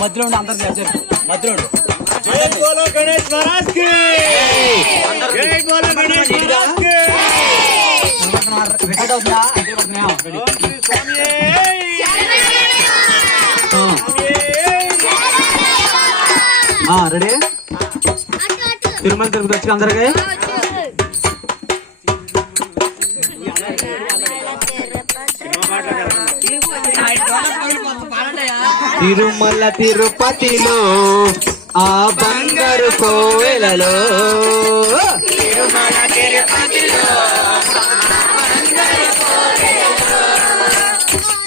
మధ్యలో ఉండి అందరు మధ్యలో జై బోలో గణేష్ మహారాజ్ కి జై బోలో గణేష్ మహారాజ్ కి రికార్డ్ అవుతుందా రెడీ తిరుమల తిరుపతి వచ్చి అందరికి తిరుమల తిరుపతిలో ఆ బంగారు కోవెలలో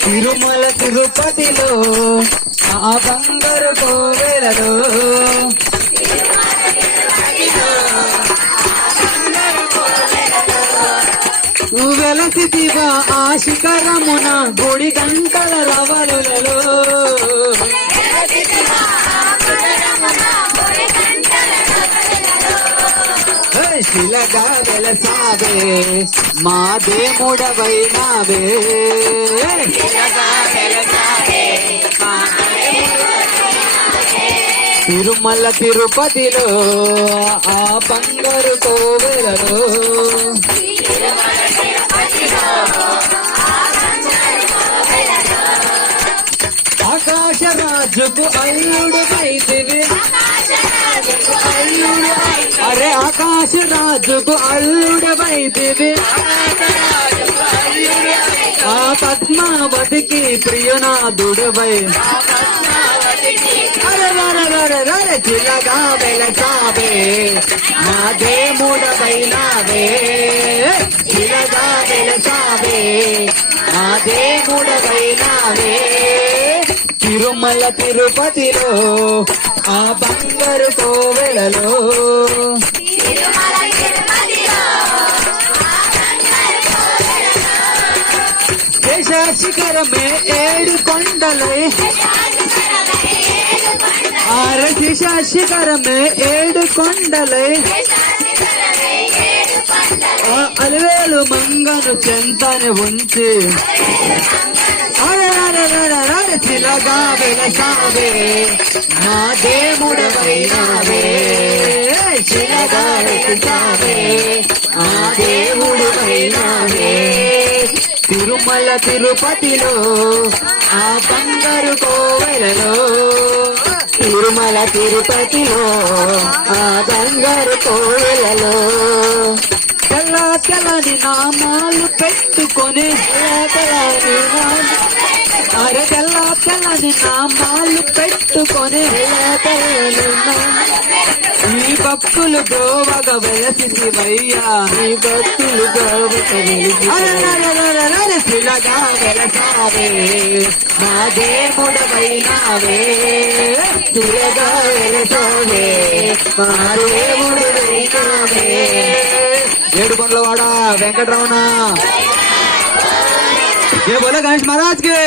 తిరుమల తిరుపతిలో ఆ బంగారు కోవెలలో వెలసిదిగా ఆ శిఖరమున గుడి గంటల రవలులలో శిలగా వెలసావే మా దేవుడవైనావే తిరుమల తిరుపతిలో ఆ బంగారు కోవెలలో ఆకాశ రాజుకు అల్లుడు వైదివి అరే ఆకాశ రాజుకు అల్లుడు వైదివి ఆ పద్మావతికి ప్రియునాథుడవై చిల్లగా వెలసావే నా దేవుడవైనావే చిల్లగా వెలసావే నా దేవుడవైనావే తిరుమల తిరుపతిలో ఆ బంగారు కోవెలలో శిఖరమే ఏడు కొండలై శిఖరమే ఏడు కొండలై అలివేలు మంగను చెంతని ఉంచి చిలగా వెలసావే నా దేవుడవైనావే చిలగా వెలసావే నా దేవుడవైనావే తిరుమల తిరుపతిలో ఆ బంగారు కోవెలలో తిరుమల తిరుపతిలో ఆ బంగారు కోవెలలో తెల్ల తెల్లని నామాలు పెట్టుకొని అరే తెల్ల తెల్లని నామాలు పెట్టుకొని ఈ భక్తులు గోవగ వెలసివయ్యా ఈ భక్తులు గోవగ వెలసిలగా వెలసావే నా దేవుడవైనావే శిలగా వెలసావే మా దేవుడవైనావే ఏడుకొండలవాడ వెంకటరమణ జై బోలో గణేష్ మహారాజ్ కి